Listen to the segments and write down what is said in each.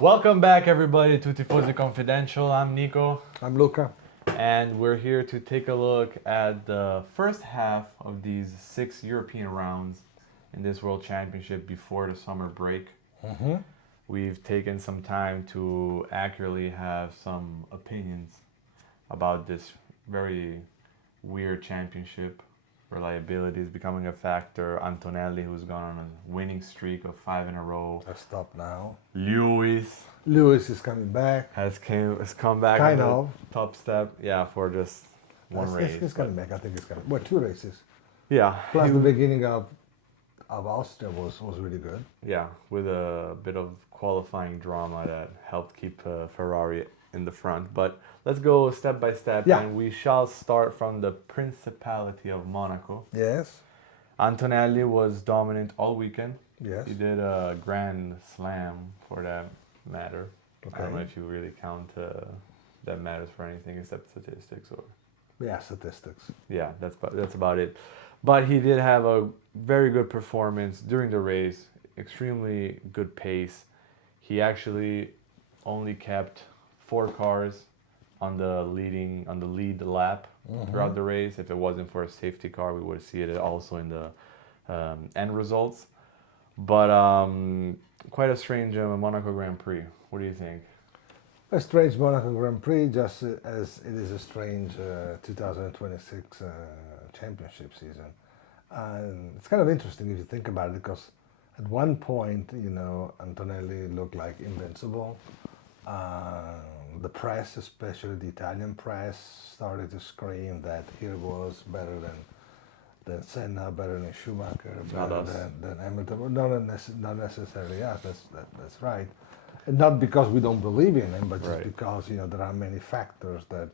Welcome back, everybody, to Tifosi Confidential. I'm Nico, I'm Luca. and we're here to take a look at the first half of these 6 European rounds in this World Championship before the summer break. We've taken some time to accurately have some opinions about this very weird championship. Reliability is becoming a factor. Antonelli, who's gone on a winning streak of 5 in a row. I stop now. Lewis Lewis is coming back. has come back Kind on the of. top step. Yeah, for just one race. He's coming back. I think he's coming. Well, 2 races. Yeah, Plus he the was- beginning of Austria was really good. yeah, with a bit of qualifying drama that helped keep Ferrari in the front. But let's go step by step, Yeah. and we shall start from the Principality of Monaco. Yes. Antonelli was dominant all weekend. Yes. He did a grand slam for that matter. I don't know Okay. if you really count that matters for anything except statistics or. Yeah, statistics. Yeah, that's about it. But he did have a very good performance during the race, extremely good pace. He actually only kept 4 cars on the lead lap throughout the race. If it wasn't for a safety car, we would see it also in the end results. But quite a strange Monaco Grand Prix. What do you think? A strange Monaco Grand Prix, just as it is a strange 2026 championship season. And it's kind of interesting if you think about it, because at one point, Antonelli looked like invincible. The press, especially the Italian press, started to scream that he was better than Senna, better than Schumacher, Not better us. than Hamilton. Well, not necessarily us. That's right. And not because we don't believe in him, but just Right. because there are many factors that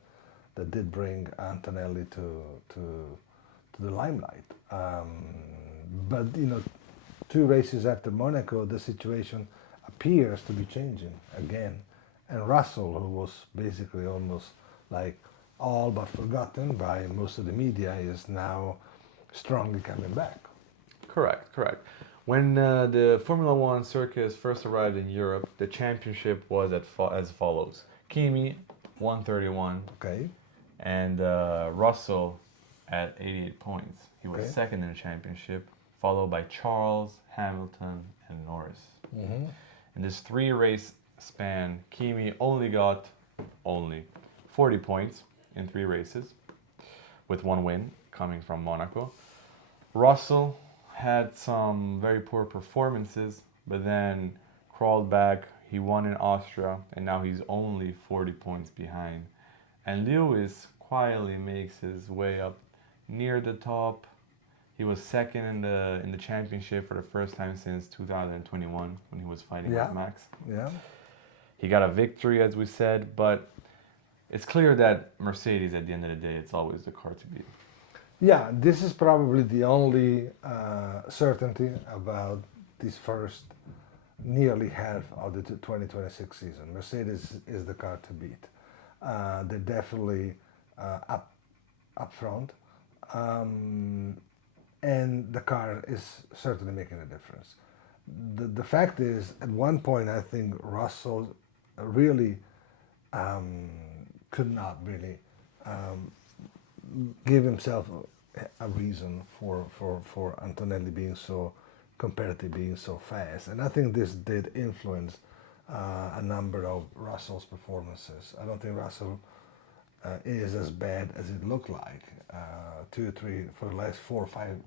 did bring Antonelli to the limelight. But 2 races after Monaco, the situation appears to be changing again. And Russell, who was basically almost like all but forgotten by most of the media, is now strongly coming back. Correct. When the Formula One circus first arrived in Europe, the championship was as follows: Kimi, 131, Okay. and Russell at 88 points. He was Okay. second in the championship, followed by Charles, Hamilton, and Norris. In this 3-race span, Kimi only got 40 points in 3 races, with 1 win coming from Monaco. Russell had some very poor performances, but then crawled back. He won in Austria, and now he's only 40 points behind. And Lewis quietly makes his way up near the top. He was second in the championship for the first time since 2021 when he was fighting Yeah. with Max. Yeah. He got a victory, as we said, but it's clear that Mercedes, at the end of the day, it's always the car to beat. Yeah, this is probably the only certainty about this first nearly half of the 2026 season. Mercedes is the car to beat. They're definitely up front, and the car is certainly making a difference. The fact is, at one point, I think Russell really could not really give himself a reason for Antonelli being so competitive, being so fast. And I think this did influence a number of Russell's performances. I don't think Russell is as bad as it looked like 2 or 3 for the last 4 or 5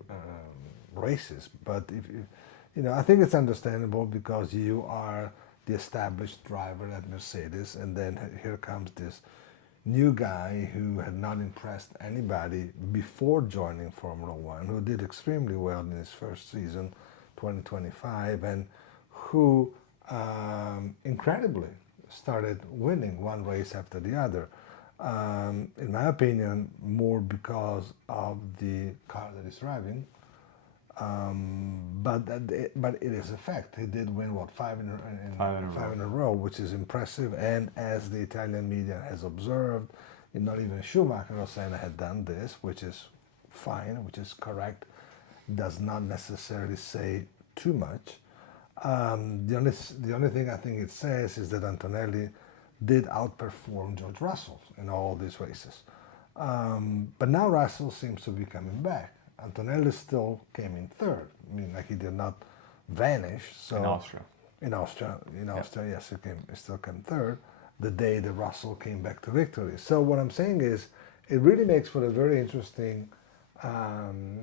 races. But I think it's understandable, because you are the established driver at Mercedes, and then here comes this new guy who had not impressed anybody before joining Formula One, who did extremely well in his first season, 2025, and who incredibly started winning one race after the other. In my opinion, more because of the car that he's driving. But it is a fact. He did win, what, 5 in a row, which is impressive. And as the Italian media has observed, not even Schumacher or Senna had done this, which is fine, which is correct, does not necessarily say too much. The only thing I think it says is that Antonelli did outperform George Russell in all these races. But now Russell seems to be coming back. Antonelli still came in third. I mean, like he did not vanish. So In Austria. In Austria, yes, he still came third. The day that Russell came back to victory. So what I'm saying is, it really makes for a very interesting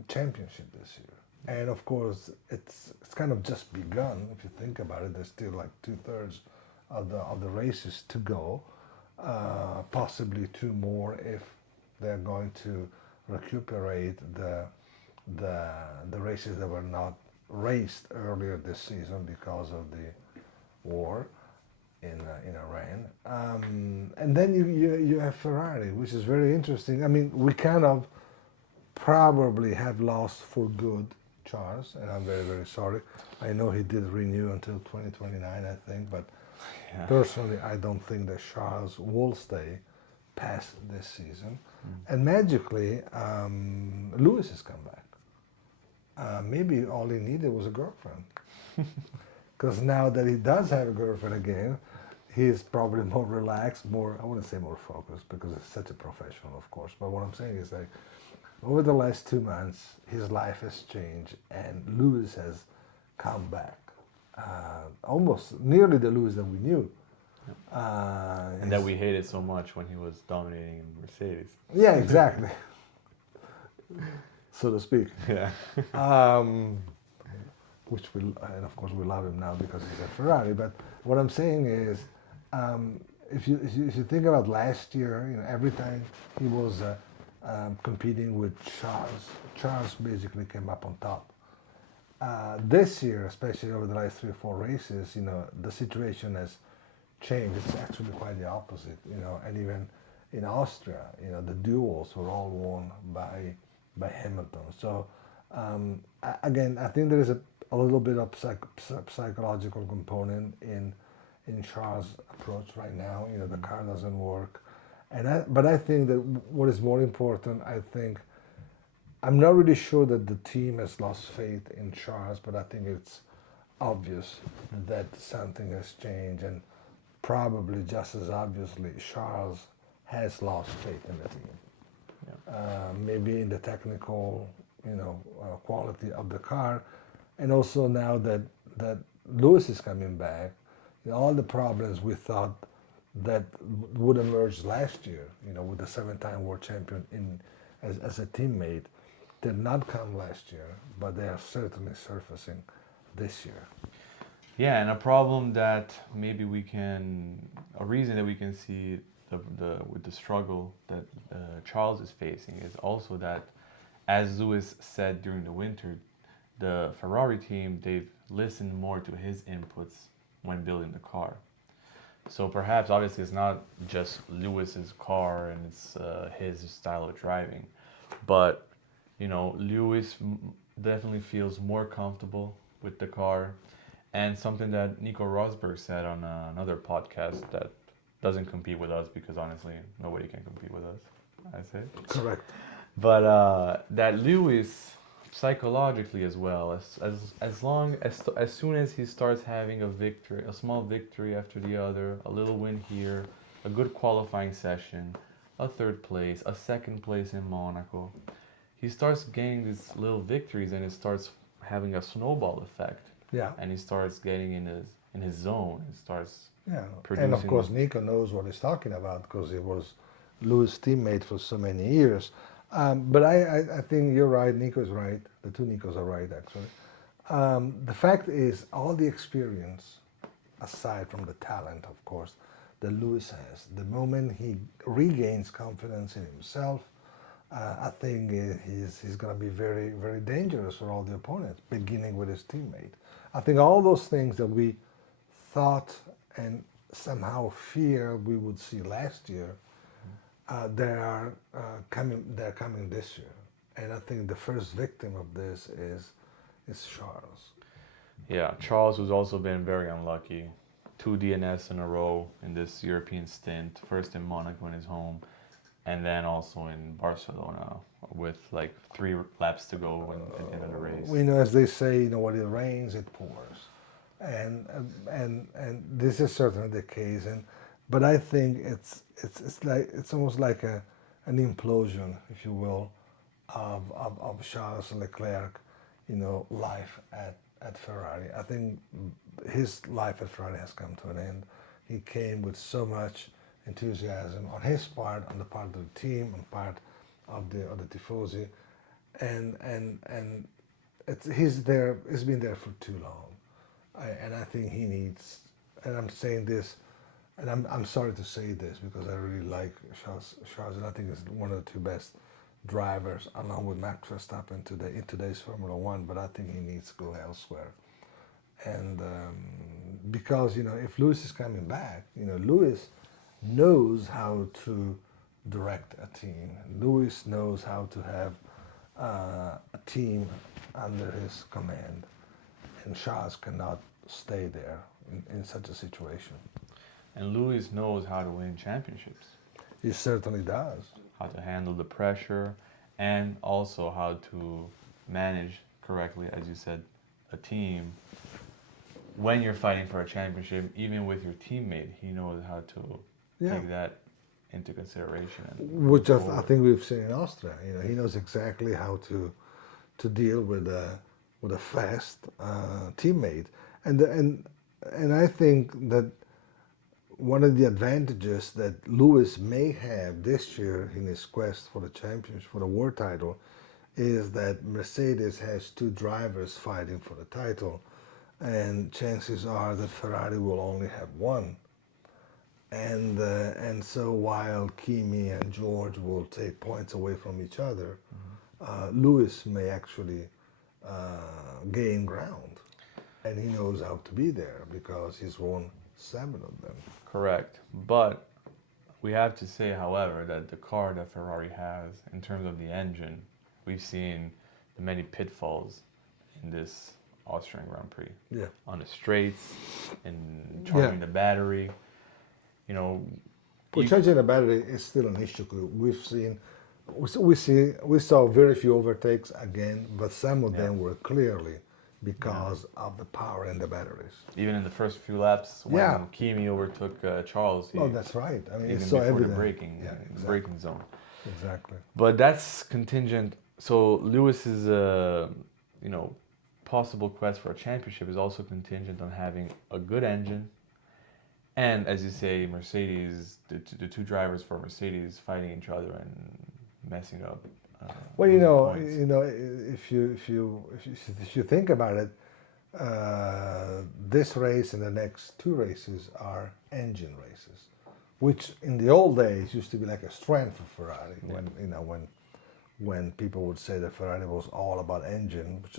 championship this year. And of course, it's kind of just begun. If you think about it, there's still like 2/3 of the races to go. Possibly two more if they're going to recuperate the races that were not raced earlier this season because of the war in Iran. And then you have Ferrari, which is very interesting. I mean, we kind of probably have lost for good Charles, and I'm very, very sorry. I know he did renew until 2029, I think, but Yeah. personally, I don't think that Charles will stay past this season. And magically, Lewis has come back. Maybe all he needed was a girlfriend. Because now that he does have a girlfriend again, he's probably more relaxed, I wouldn't say more focused, because he's such a professional, of course. But what I'm saying is, like, over the last 2 months, his life has changed, and Lewis has come back. Almost nearly the Lewis that we knew. And that we hated so much when he was dominating Mercedes. Yeah, exactly. So to speak. Yeah. And of course we love him now because he's at Ferrari. But what I'm saying is, if you think about last year, every time he was competing with Charles basically came up on top. This year, especially over the last 3 or 4 races, the situation has changed. It's actually quite the opposite, and even in Austria, the duels were all won by Hamilton. So again, I think there is a little bit of psychological component in Charles' approach right now. The car doesn't work, but I think that what is more important, I'm not really sure that the team has lost faith in Charles, but I think it's obvious that something has changed, and probably just as obviously, Charles has lost faith in the team. Yeah. Maybe in the technical, quality of the car, and also now that Lewis is coming back, all the problems we thought that would emerge last year, with the 7-time world champion as a teammate, did not come last year, but they are certainly surfacing this year. Yeah, and a problem that maybe a reason that we can see with the struggle that Charles is facing is also that, as Lewis said during the winter, the Ferrari team, they've listened more to his inputs when building the car. So perhaps, obviously, it's not just Lewis's car and it's his style of driving, but Lewis definitely feels more comfortable with the car. And something that Nico Rosberg said on another podcast that doesn't compete with us, because honestly, nobody can compete with us, I say. Correct. But that Lewis, psychologically as well, as soon as he starts having a small victory after the other, a little win here, a good qualifying session, a 3rd place, a 2nd place in Monaco, he starts gaining these little victories, and it starts having a snowball effect. Yeah. And he starts getting in his zone and starts producing. And of course, Nico knows what he's talking about because he was Lewis' teammate for so many years. But I think you're right. Nico's right. The two Nicos are right, actually. The fact is, all the experience, aside from the talent, of course, that Lewis has, the moment he regains confidence in himself, I think he's going to be very, very dangerous for all the opponents, beginning with his teammate. I think all those things that we thought and somehow feared we would see last year, they're coming this year. And I think the first victim of this is Charles. Yeah, Charles, who's also been very unlucky. 2 DNS in a row in this European stint, first in Monaco in his home, and then also in Barcelona with like 3 laps to go at the end of the race. As they say, when it rains, it pours. and this is certainly the case. But I think it's almost like an implosion, if you will, of Charles Leclerc, life at Ferrari. I think his life at Ferrari has come to an end. He came with so much enthusiasm on his part, on the part of the team, on part of the tifosi, and he's there. He's been there for too long, and I think he needs. And I'm saying this, and I'm sorry to say this because I really like Charles, and I think he's one of the two best drivers, along with Max Verstappen in today's Formula One. But I think he needs to go elsewhere, and because if Lewis is coming back, Lewis knows how to direct a team. Lewis knows how to have a team under his command, and Charles cannot stay there in such a situation. And Lewis knows how to win championships. He certainly does. How to handle the pressure, and also how to manage correctly, as you said, a team. When you're fighting for a championship, even with your teammate, he knows how to take that into consideration. Which I think we've seen in Austria. He knows exactly how to deal with a fast teammate, and I think that one of the advantages that Lewis may have this year in his quest for the championship, for the world title, is that Mercedes has two drivers fighting for the title, and chances are that Ferrari will only have one. And so while Kimi and George will take points away from each other, Lewis may actually gain ground, and he knows how to be there because he's won 7 of them. Correct. But we have to say, however, that the car that Ferrari has, in terms of the engine, we've seen the many pitfalls in this Austrian Grand Prix. Yeah. On the straights, in charging the battery. Well, charging the battery is still an issue. We saw very few overtakes again, but some of them were clearly because of the power in the batteries. Even in the first few laps, when Kimi overtook Charles. That's right. I mean, even it's so before evident. the braking, braking zone. Exactly. But that's contingent. So Lewis's, possible quest for a championship is also contingent on having a good engine. And as you say, Mercedes, the two drivers for Mercedes fighting each other and messing up. Well, if you think about it, this race and the next 2 races are engine races, which in the old days used to be like a strength for Ferrari. When people would say that Ferrari was all about engine, which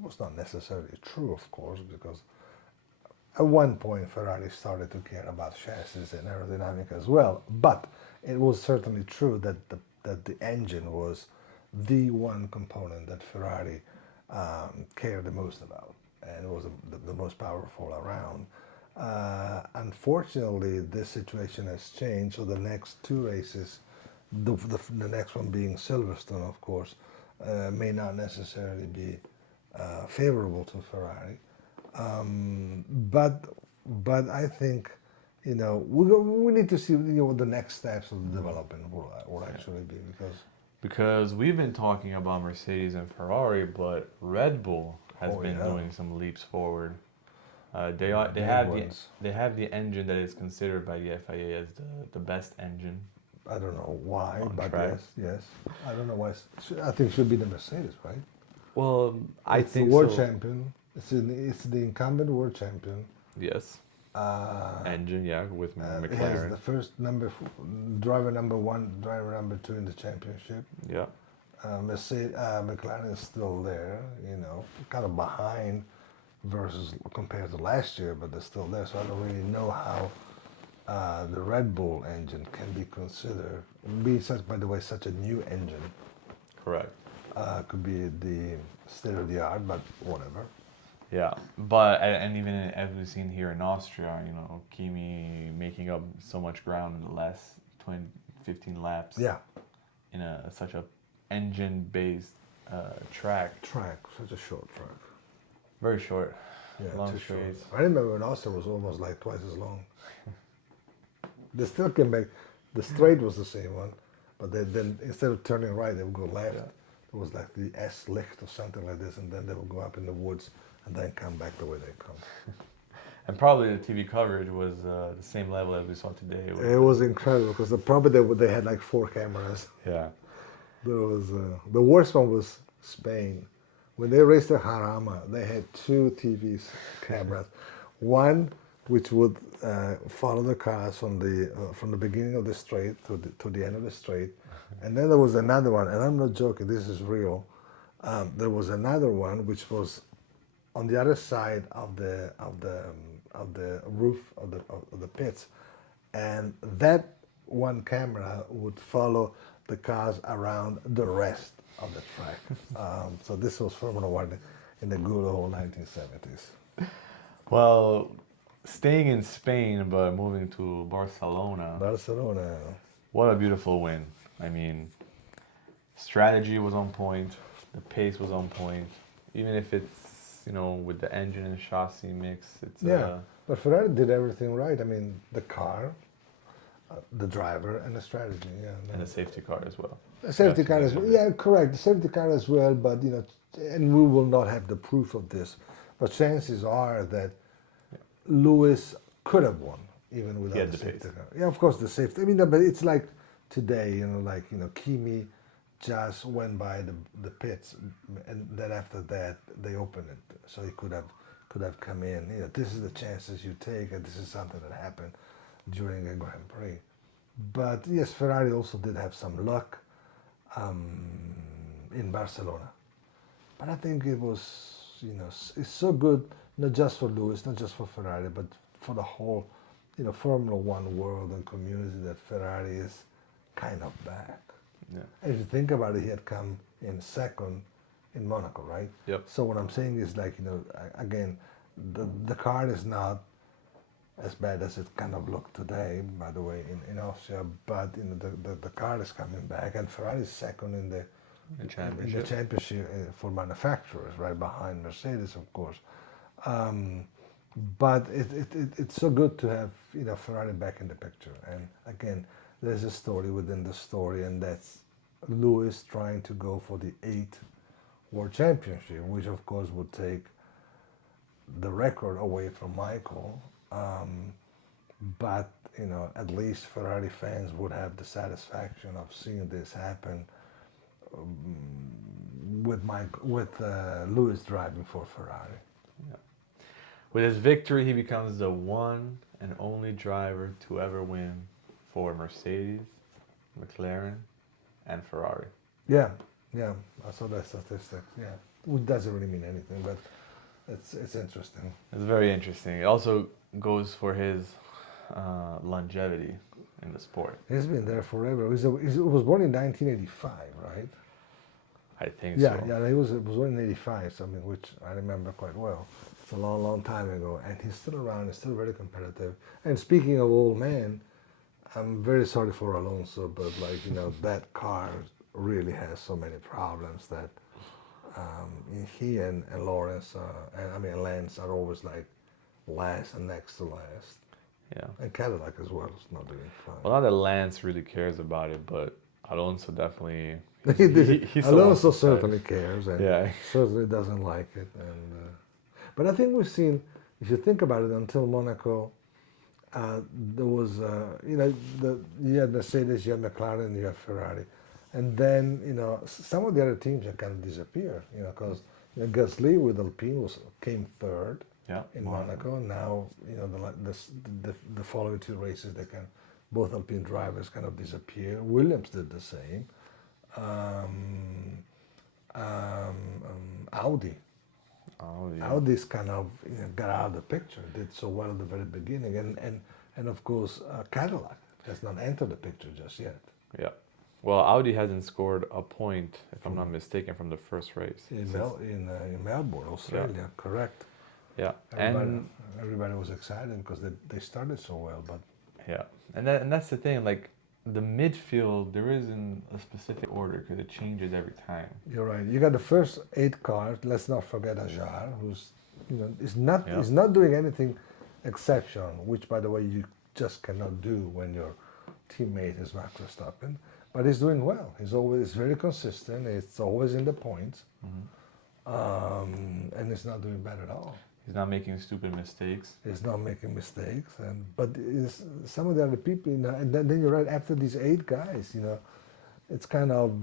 was not necessarily true, of course, because at one point Ferrari started to care about chassis and aerodynamic as well. But it was certainly true that the engine was the one component that Ferrari cared the most about, and it was the most powerful around. Unfortunately, this situation has changed, so the next 2 races, the next one being Silverstone, of course, may not necessarily be favorable to Ferrari. But I think, we need to see what the next steps of the development will actually be, because we've been talking about Mercedes and Ferrari, but Red Bull has been doing some leaps forward. They have the engine that is considered by the FIA as the best engine. I don't know why, but track. yes. I don't know why. I think it should be the Mercedes, right? Well, I think the world champion. It's the incumbent world champion. Yes. Engine, with McLaren. He has the first driver number 1, driver number 2 in the championship. Yeah. McLaren is still there, kind of behind compared to last year, but they're still there. So I don't really know how the Red Bull engine can be considered. By the way, such a new engine. Correct. Could be the state of the art, but whatever. Yeah, but and even as we've seen here in Austria, Kimi making up so much ground in the last 15 laps. Yeah. In such a engine-based track. Such a short track. Very short. Yeah, long too short. straights. I remember when Austria was almost like twice as long. They still came back. The straight was the same one, but then instead of turning right, they would go left. Yeah. It was like the S licht or something like this, and then they would go up in the woods and then come back the way they come. And probably the TV coverage was the same level as we saw today. It was incredible because they had like 4 cameras. Yeah. There was the worst one was Spain. When they raced the Jarama, they had 2 TV cameras. One which would follow the cars from the beginning of the straight to the end of the straight, and then there was another one, and I'm not joking. This is real. There was another one which was on the other side of the roof of the pits, and that one camera would follow the cars around the rest of the track. So this was Formula One in the good old 1970s. Well, staying in Spain but moving to Barcelona. Barcelona. What a beautiful win. I mean, strategy was on point, the pace was on point. Even if it's, with the engine and chassis mix, it's But Ferrari did everything right. I mean, the car, the driver, and the strategy. Yeah, and the safety car as well. The safety car as well. Yeah, correct. The safety car as well. But and we will not have the proof of this. But chances are that Lewis could have won even without the safety car. Yeah, of course the safety. I mean, but it's like today. Kimi just went by the pits, and then after that they opened it, so he could have come in. This is the chances you take, and this is something that happened during a Grand Prix. But yes, Ferrari also did have some luck in Barcelona. But I think it was, it's so good, not just for Lewis, not just for Ferrari, but for the whole, Formula One world and community, that Ferrari is kind of back. Yeah. And if you think about it, he had come in second in Monaco, right? Yep. So what I'm saying is, like, again, the car is not as bad as it kind of looked today, by the way, in Austria, but the car is coming back, and Ferrari is second in the championship for manufacturers, right behind Mercedes, of course. But it's so good to have Ferrari back in the picture. And again, there's a story within the story, and that's Lewis trying to go for the 8th World Championship, which of course would take the record away from Michael. But at least Ferrari fans would have the satisfaction of seeing this happen with Lewis driving for Ferrari. Yeah. With his victory, he becomes the one and only driver to ever win for Mercedes, McLaren, and Ferrari. Yeah, I saw that statistic. Yeah, which doesn't really mean anything, but it's interesting. It's very interesting. It also goes for his longevity in the sport. He's been there forever. He was born in 1985, right? I think so. Yeah, he was born in 85, something which I remember quite well. It's a long, long time ago, and he's still around. He's still very competitive. And speaking of old man, I'm very sorry for Alonso, but that car really has so many problems that he and Lawrence, Lance are always like last and next to last. Yeah. And Cadillac as well is not doing fine. Well, not that Lance really cares about it, but Alonso definitely. Alonso certainly cares, and yeah. certainly doesn't like it. And but I think we've seen, if you think about it, until Monaco, there was you had Mercedes, you had McLaren, you had Ferrari, and then some of the other teams have kind of disappeared. Because Gasly with Alpine came third. Yeah, in Monaco. Now, the following 2 races, both Alpine drivers kind of disappear. Williams did the same. Audi. Audi's kind of got out of the picture. Did so well at the very beginning, and of course Cadillac has not entered the picture just yet. Yeah. Well, Audi hasn't scored a point, if I'm not mistaken, from the first race. In Melbourne, Australia, yeah. Correct. Yeah, everybody was excited because they started so well, but yeah, and that's the thing. Like the midfield, there isn't a specific order because it changes every time. You're right. You got the first 8 cars. Let's not forget Ajar, who's You know, it's not doing anything exceptional, which, by the way, you just cannot do when your teammate is Max Verstappen. But he's doing well. He's always very consistent. It's always in the points, and he's not doing bad at all. He's not making stupid mistakes. He's not making mistakes, but some of the other people, you know, and then you're right. After these 8 guys, you know, it's kind of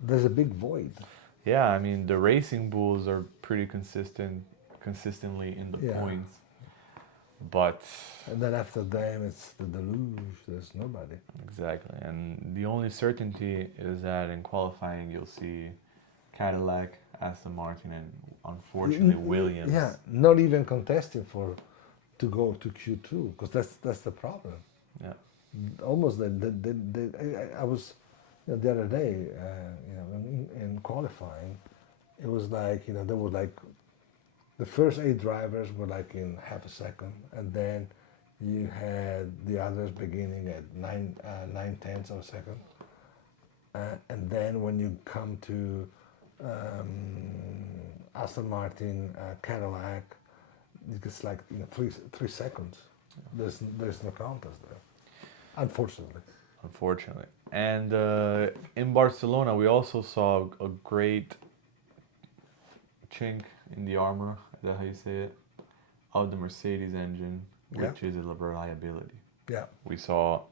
there's a big void. Yeah, I mean the Racing Bulls are pretty consistently in the points, but and then after them it's the deluge. There's nobody. Exactly, and the only certainty is that in qualifying you'll see Cadillac, Aston Martin, and unfortunately Williams. Yeah, not even contesting to go to Q2 because that's the problem. Yeah, almost I was, you know, the other day, you know, in qualifying, it was like, you know, there was like the first 8 drivers were like in half a second, and then you had the others beginning at 9/10 of a second, and then when you come to Aston Martin, Cadillac, it's like, you know, three seconds. There's no contest there, unfortunately. Unfortunately, and in Barcelona we also saw a great chink in the armor. Is that how you say it? Of the Mercedes engine, which is a reliability. Yeah. We saw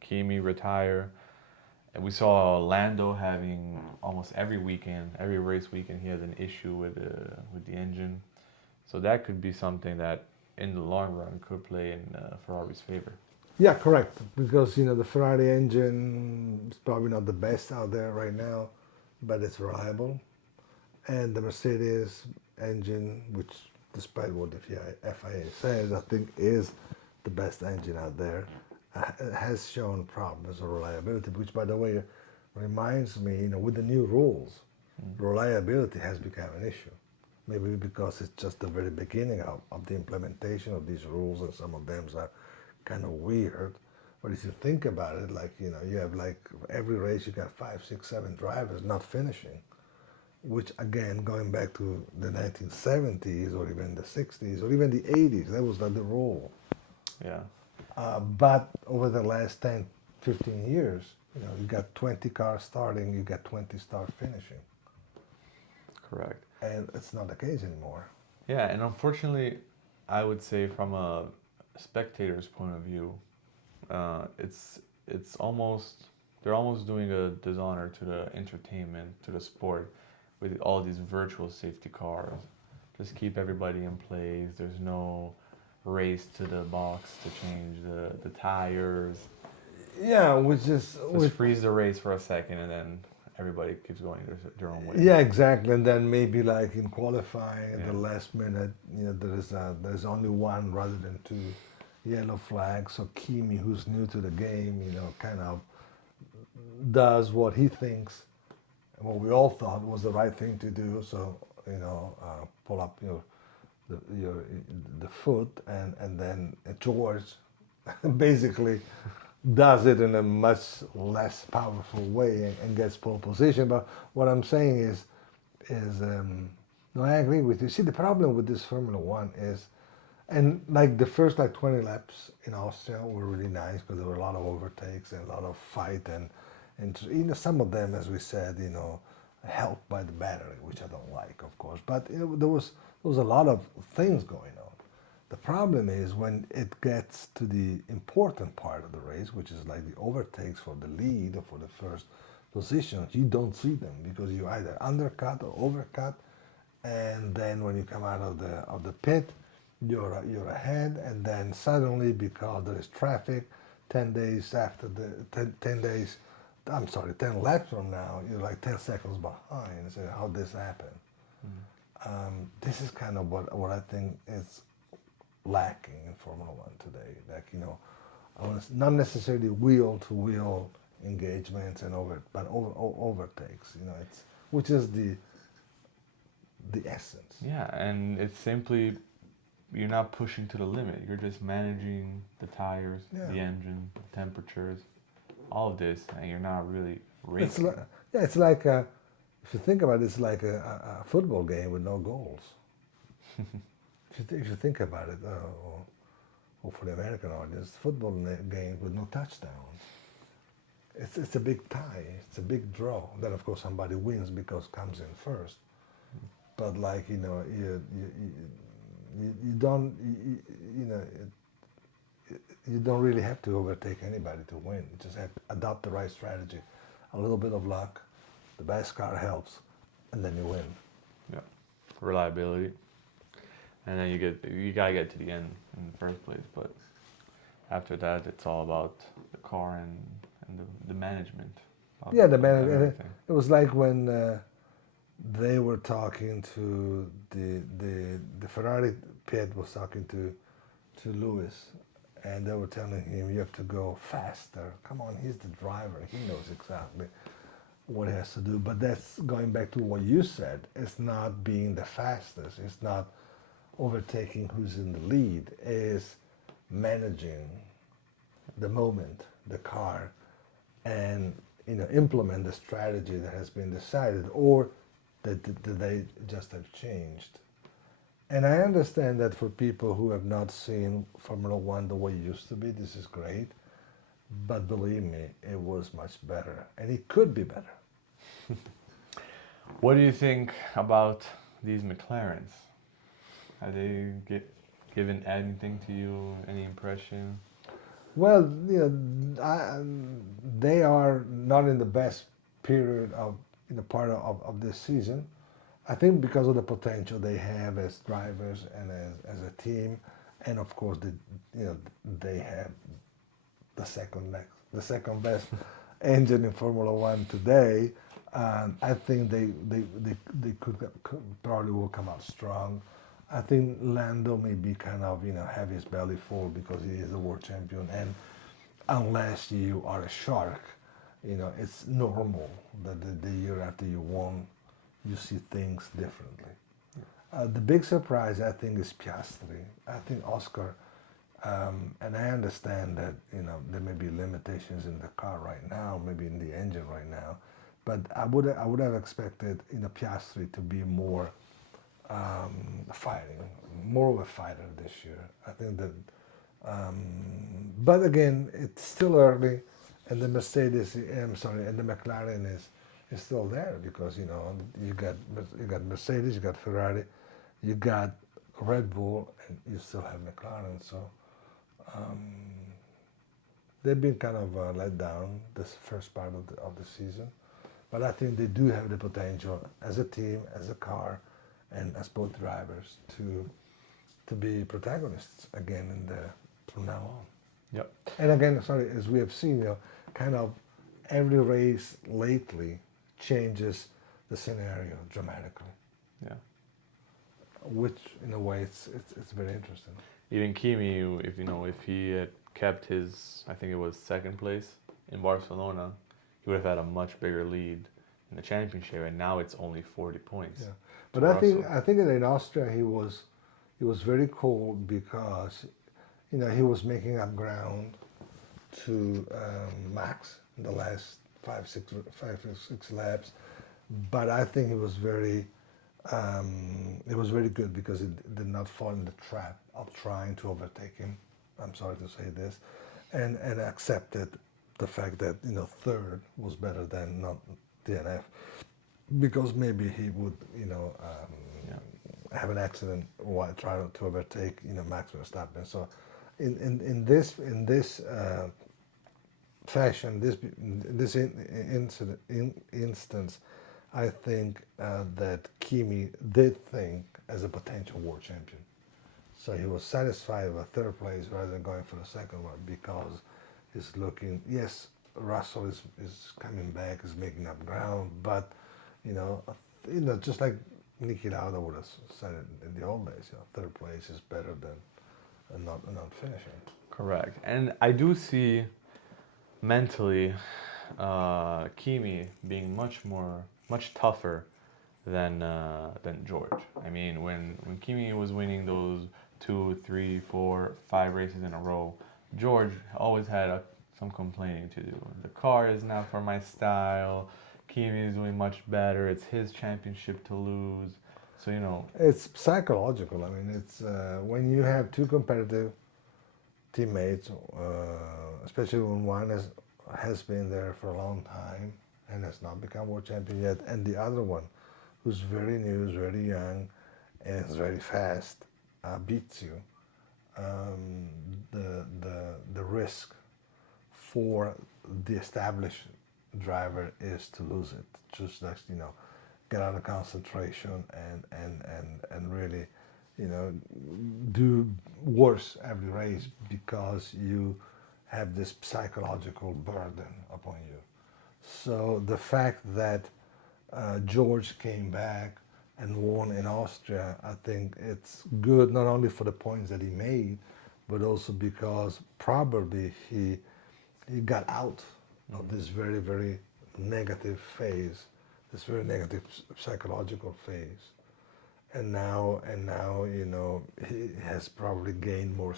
Kimi retire, and we saw Lando having almost every race weekend, he has an issue with the engine. So that could be something that, in the long run, could play in Ferrari's favor. Yeah, correct. Because, you know, the Ferrari engine is probably not the best out there right now, but it's reliable. And the Mercedes engine, which, despite what the FIA says, I think is the best engine out there, has shown problems of reliability, which, by the way, reminds me, you know, with the new rules, reliability has become an issue. Maybe because it's just the very beginning of the implementation of these rules, and some of them are kind of weird. But if you think about it, like, you know, you have like every race you got 5, 6, 7 drivers not finishing, which, again, going back to the 1970s or even the 60s or even the 80s, that was like the rule. Yeah. But over the last 10, 15 years, you know, you got 20 cars starting, you got 20 start finishing. Correct. And it's not the case anymore. Yeah, and unfortunately, I would say from a spectator's point of view, it's almost, they're almost doing a dishonor to the entertainment, to the sport, with all these virtual safety cars. Just keep everybody in place. There's no race to the box to change the tires. Yeah, which is... Just freeze the race for a second, and then everybody keeps going their own way. Yeah, exactly. And then maybe like in qualifying at the last minute, you know, there's only one rather than 2 yellow flags. So Kimi, who's new to the game, you know, kind of does what he thinks, what we all thought was the right thing to do. So, you know, pull up the foot, and then George basically does it in a much less powerful way and gets pole position. But what I'm saying is no, I agree with you. See, the problem with this Formula One is, and like the first like 20 laps in Austria were really nice because there were a lot of overtakes and a lot of fight, and you know, some of them, as we said, you know, helped by the battery, which I don't like, of course. But there was a lot of things going on. The problem is when it gets to the important part of the race, which is like the overtakes for the lead or for the first positions, you don't see them because you either undercut or overcut, and then when you come out of the pit, you're ahead, and then suddenly, because there is traffic, 10 days after 10 laps from now, you're like 10 seconds behind. So how this happened? This is kind of what I think is lacking in Formula One today. Like, you know, not necessarily wheel-to-wheel engagements and overtakes. You know, which is the essence. Yeah, and it's simply, you're not pushing to the limit. You're just managing the tires, the engine, the temperatures, all of this, and you're not really racing. It's like if you think about it, it's like a football game with no goals. If you think about it, or for the American audience, football game with no touchdowns. It's a big tie. It's a big draw. Then of course somebody wins because comes in first. But like you don't you don't really have to overtake anybody to win. You just have to adopt the right strategy, a little bit of luck, the best car helps, and then you win. Yeah, reliability, and then you gotta get to the end in the first place. But after that, it's all about the car and the management. Yeah, the management. Everything. It was like when they were talking to the Ferrari pit was talking to Lewis, and they were telling him you have to go faster. Come on, he's the driver. He knows exactly what he has to do. But that's going back to what you said. It's not being the fastest. It's not overtaking who's in the lead. It's managing the moment, the car, and implement the strategy that has been decided, or that they just have changed. And I understand that for people who have not seen Formula One the way it used to be, this is great. But believe me, it was much better, and it could be better. What do you think about these McLarens? Have they given anything to you? Any impression? Well, they are not in the best period of part of this season. I think because of the potential they have as drivers and as a team, and of course they have the second best engine in Formula One today. I think they could probably will come out strong. I think Lando may be kind of have his belly full because he is the world champion, and unless you are a shark, it's normal that the year after you won, you see things differently. The big surprise, I think, is Piastri. I think Oscar, and I understand that there may be limitations in the car right now, maybe in the engine right now, but I would have expected Piastri to be more more of a fighter this year. I think that, but again, it's still early, and the and the McLaren is still there because you got Mercedes, you got Ferrari, you got Red Bull, and you still have McLaren. So they've been kind of let down this first part of the season, but I think they do have the potential as a team, as a car, and as both drivers to be protagonists again from now on. Yep. And again, as we have seen, kind of every race lately changes the scenario dramatically. Yeah. Which, in a way, it's very interesting. Even Kimi, if he had kept his, I think it was second place in Barcelona, he would have had a much bigger lead in the championship, and now it's only 40 points. Yeah. But I think that in Austria he was very cool because he was making up ground to Max in the last five, six laps. But I think it was very good because it did not fall in the trap of trying to overtake him. I'm sorry to say this, and accepted the fact that third was better than not DNF, because maybe he would have an accident while trying to overtake Max Verstappen. So in this fashion, this instance, I think that Kimi did think as a potential world champion. So he was satisfied with third place rather than going for the second one because he's looking. Yes, Russell is coming back, is making up ground, but just like Niki Lauda would have said it in the old days, third place is better than not finishing. Correct. And I do see mentally Kimi being much tougher than George. I mean, when Kimi was winning those 2, 3, 4, 5 races in a row, George always had some complaining to do. The car is not for my style. Kimi is doing much better. It's his championship to lose. So, you know, It's psychological. I mean, it's when you have two competitive teammates, especially when one has been there for a long time and has not become world champion yet, and the other one, who's very new, is very young, and is very fast, beats you. The risk for the established driver is to lose it. Just like, get out of concentration and really, do worse every race because you have this psychological burden upon you. So the fact that George came back and won in Austria, I think it's good not only for the points that he made, but also because probably he got out of this very, very negative phase, this very negative psychological phase. And now, he has probably gained more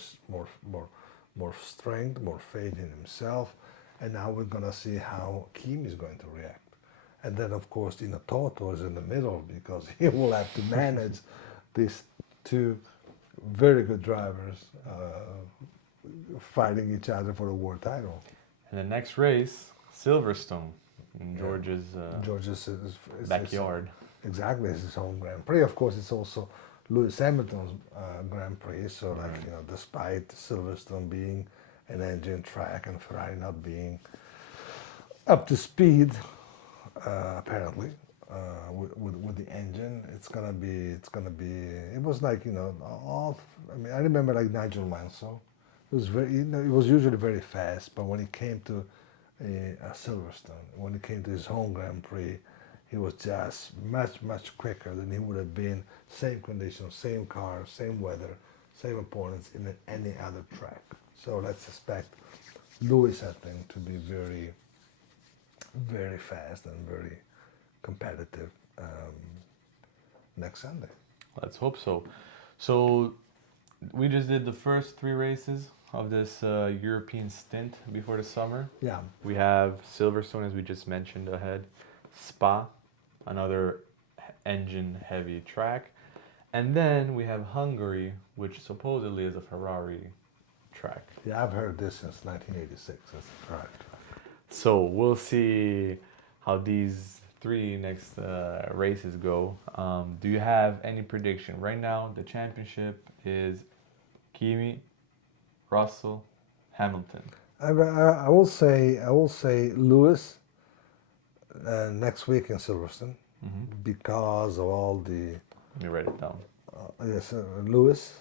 strength, more faith in himself. And now we're gonna see how Kimi is going to react. And then, of course, Toto is in the middle because he will have to manage these two very good drivers fighting each other for the world title. and the next race, Silverstone, in George's George's backyard. Exactly, it's his home Grand Prix. Of course, it's also Lewis Hamilton's Grand Prix. So, despite Silverstone being an engine track and Ferrari not being up to speed, apparently, with the engine, it's gonna be. It was like I remember like Nigel Mansell. It was it was usually very fast, but when it came to Silverstone, when it came to his home Grand Prix, he was just much quicker than he would have been. Same conditions, same car, same weather, same opponents in any other track. So let's expect Lewis, I think, to be very, very fast and very competitive next Sunday. Let's hope so. So we just did the first 3 races of this European stint before the summer. Yeah. We have Silverstone, as we just mentioned, ahead. Spa, another engine-heavy track. And then we have Hungary, which supposedly is a Ferrari track. Yeah, I've heard this since 1986. That's correct. So we'll see how these 3 next races go. Do you have any prediction? Right now, the championship is Kimi, Russell, Hamilton. I will say Lewis next week in Silverstone because of all the. Let me write it down. Yes, Lewis.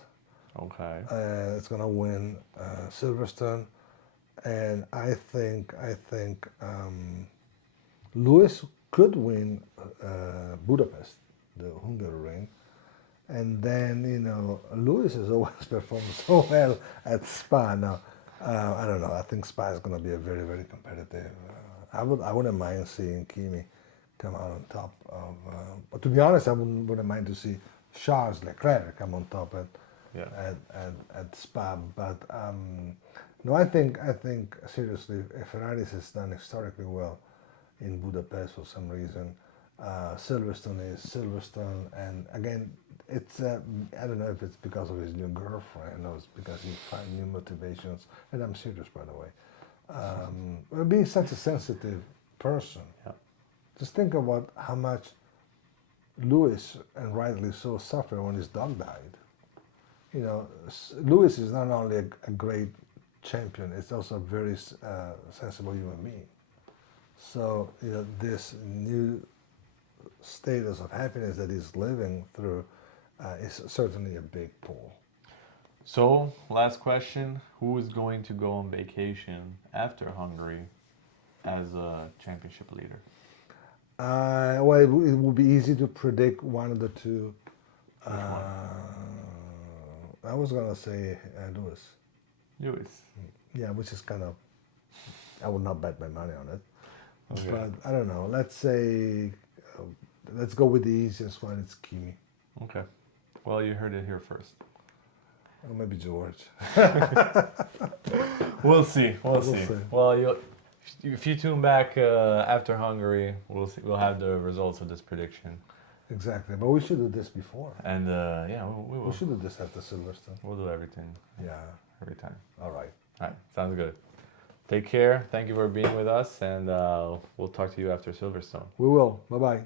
Okay. It's gonna win Silverstone, and I think Lewis could win Budapest, the Hungary ring, and then Lewis has always performed so well at Spa. Now I don't know. I think Spa is gonna be a very, very competitive. I wouldn't mind seeing Kimi come out on top of. But to be honest, I wouldn't mind to see Charles Leclerc come on top at Spa. But no, I think seriously, Ferrari has done historically well in Budapest for some reason. Silverstone is Silverstone, and again, it's I don't know if it's because of his new girlfriend or it's because he found new motivations. And I'm serious, by the way. Being such a sensitive person, just think about how much Lewis, and rightly so, suffered when his dog died. Lewis is not only a great champion; it's also a very sensible human being. So this new status of happiness that he's living through is certainly a big pull. So, last question. Who is going to go on vacation after Hungary as a championship leader? Well, it would be easy to predict one of the two. I was going to say Lewis. Lewis. Yeah, which is kind of, I would not bet my money on it. Okay. But I don't know. Let's say, let's go with the easiest one. It's Kimi. Okay. Well, you heard it here first. Or maybe George. We'll see. We'll see. Well, if you tune back after Hungary, we'll see. We'll have the results of this prediction. Exactly, but we should do this before. And yeah, we will. We should do this at the Silverstone. We'll do everything Yeah. every time. All right. All right, sounds good. Take care. Thank you for being with us, and we'll talk to you after Silverstone. We will. Bye bye.